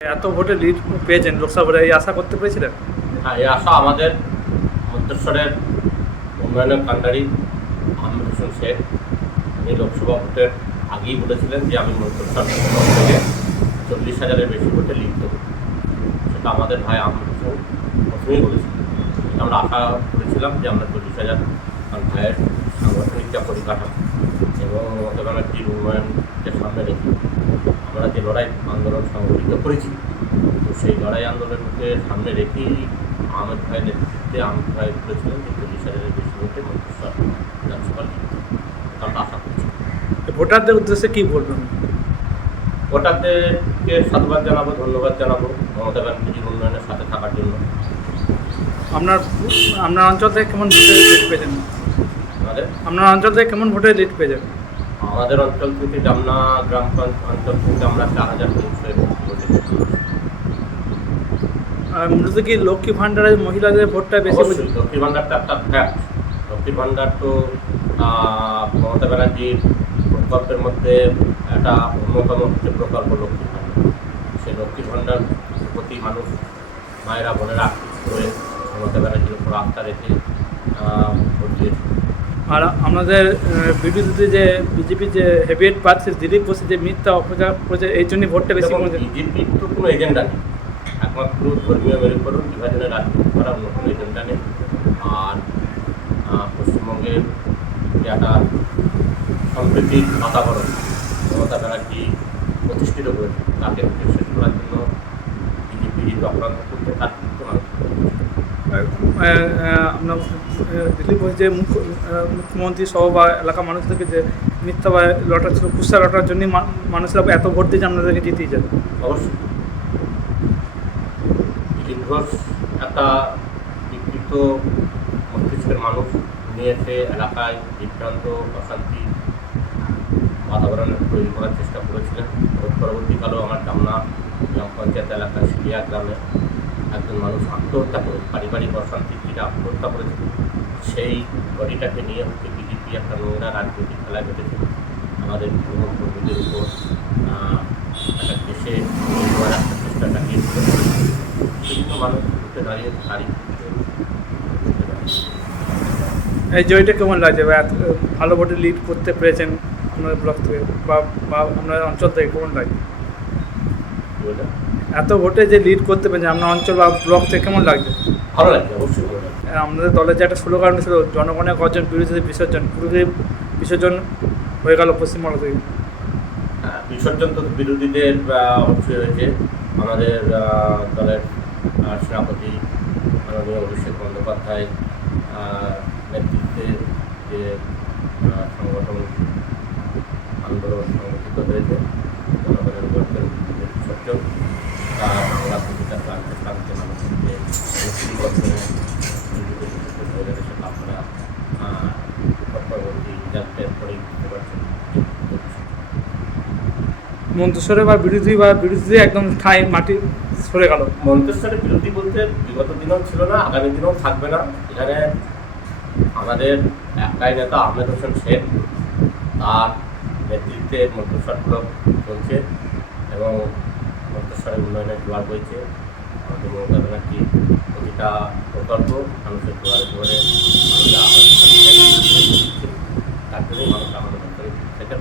এত ভোটে লিড পেয়েছেন লোকসভা ভোটে, এই আশা করতে পেরেছিলেন? হ্যাঁ, এই আশা আমাদের মন্তেশ্বরের উন্নয়নের কাণ্ডারি আহমেদ হোসেন শেখ এই লোকসভা ভোটের আগেই বলেছিলেন যে আমি মন্তেশ্বর থেকে 40,000-এর বেশি ভোটে লিড দেবো। সেটা আমাদের ভাই আহমেদ হোসেন প্রথমেই বলেছিলেন। আমরা আশা করেছিলাম যে আমরা 40,000 আমার ভাইয়ের সাংগঠনিক যা পরিকাঠামো এবং মমতা ব্যানার্জির উন্নয়নকে সামনে রেখে আমরা যে লড়াই আন্দোলন সংগঠিত করেছি, তো সেই লড়াই আন্দোলনকে সামনে রেখেই আহমেদ ভাইয়ের নেতৃত্বে আহমেদ ভাই বলেছিলেন যে 40,000-এর বেশি ভোটে মন্তেশ্বর বিধানসভা লিড আমরা আশা করছি। ভোটারদের উদ্দেশ্যে কি বলবেন? ভোটারদেরকে সাধুবাদ জানাবো, ধন্যবাদ জানাবো মমতা ব্যানার্জির উন্নয়নের সাথে থাকার জন্য। আপনার আপনার অঞ্চল থেকে কেমন ভোটে লিড পেয়েছেন? আপনার অঞ্চল থেকে কেমন ভোটে লিড পেয়েছেন? আমাদের অঞ্চল থেকে জামনা গ্রাম অঞ্চল থেকে আমরা 4,300 ভোটে মূলত কি লক্ষ্মী ভাণ্ডারের মহিলাদের ভোটটা বেশি? লক্ষ্মী ভাণ্ডারটা একটা ফ্যাক্ট। লক্ষ্মী ভাণ্ডার তো মমতা ব্যানার্জির প্রকল্পের মধ্যে একটা অন্যতম হচ্ছে প্রকল্প লক্ষ্মী ভাণ্ডার। সেই লক্ষ্মী ভাণ্ডার প্রতি মানুষ মায়েরা বোনেরা করে মমতা ব্যানার্জির উপর আস্থা রেখে ভোট দিয়েছে। আর আমাদের বিরোধী যে বিজেপি যে হেভিয়েট প্রার্থী দিলীপ বসে যে মিথ্যা অপপ্রচার করেছে, এই জন্যই ভোটটা বেশি কমেছে। বিজেপির তো কোনো এজেন্ডা নেই, একমাত্র ধর্মীয় মেরুকরণ বিভাজনের রাজনীতি করা, অন্য কোনো এজেন্ডা নেই। আর পশ্চিমবঙ্গের যে একটা সম্প্রীতির বাতাবরণ মমতা ব্যানার্জি প্রতিষ্ঠিত করেছে, তাকে শেষ করার জন্য বিজেপি যে অপরাধ করছে তার কিন্তু মানুষ। আপনার দিলীপ বসে যে মুখ্যমন্ত্রী সহ বা এলাকার মানুষদেরকে যে মিথ্যা বা লটার ছিল, কুৎসা লটার জন্যই মানুষরা এত ভোট দিয়েছে, আপনাদেরকে জিতিয়ে যাবে। অবশ্যই দিলীপ ঘোষ একটা বিকৃত মস্তিষ্কের মানুষ নিয়েছে, এলাকায় বিভ্রান্ত অশান্তি বাতাবরণ তৈরি করার চেষ্টা করেছিলেন। পরবর্তীকালেও আমার জামনা গ্রাম পঞ্চায়েত এলাকার সিরিয়া গ্রামে একজন মানুষ আত্মহত্যা করে, পারিবারিক অশান্তির থেকে আত্মহত্যা করেছিল। সেই বডিটাকে নিয়ে হচ্ছে বিজেপি একটা নোংরা রাজনৈতিক খেলা ঘটেছে আমাদের তৃণমূল কর্মীদের উপর। একটা দেশে একটা চেষ্টা চালিয়েছিল। বিভিন্ন মানুষ উঠে দাঁড়িয়ে এই জয়টা কেমন লাগছে? ভালো ভোটে লিড করতে পেরেছেন আপনার ব্লক থেকে বা আপনার অঞ্চল থেকে, কেমন লাগে? এত ভোটে যে লিড করতে পেরেছেন আপনার অঞ্চল বা ব্লক থেকে, কেমন লাগছে? ভালো লাগছে, অবশ্যই ভালো লাগছে। আমাদের দলের যে একটা স্লোগান ছিল জনগণের গর্জন বিরোধীদের বিসর্জন, পুরোপুরি বিসর্জন হয়ে গেল পশ্চিমবঙ্গ থেকে। বিসর্জন তো বিরোধীদের অবশ্যই হয়েছে। আমাদের দলের সভাপতি মাননীয় অভিষেক বন্দ্যোপাধ্যায় নেতৃত্বে যে সংগঠন আন্দোলন সংগঠিত হয়েছে জনগণের গর্জন বিসর্জন, তার বাংলা প্রতিটা প্রান্তে প্রান্তে মানুষকে মুক্তি গঠনে সেটা আপনারা পরবর্তী রেজাল্টের পরেই বুঝতে পারছেন। মন্তেশ্বরে বা বিরোধী একদম ঠাই মাটি সরে গেল। মন্তেশ্বরের বিরোধী বলতে বিগত দিনেও ছিল না, আগামী দিনেও থাকবে না। এখানে আমাদের একটাই নেতা আহমেদ হোসেন শেখ, তার নেতৃত্বে মন্তেশ্বর ব্লক চলছে এবং মন্তেশ্বরের উন্নয়নের জোয়ার বইছে। আমাদের মমতা ব্যানার্জি প্রতিটা প্রকল্প মানুষের দুয়ারে দুয়ারে মানুষের আহমেদ হোসেন শেখ তার জন্যই মানুষ আহমেদ হোসেন শেখের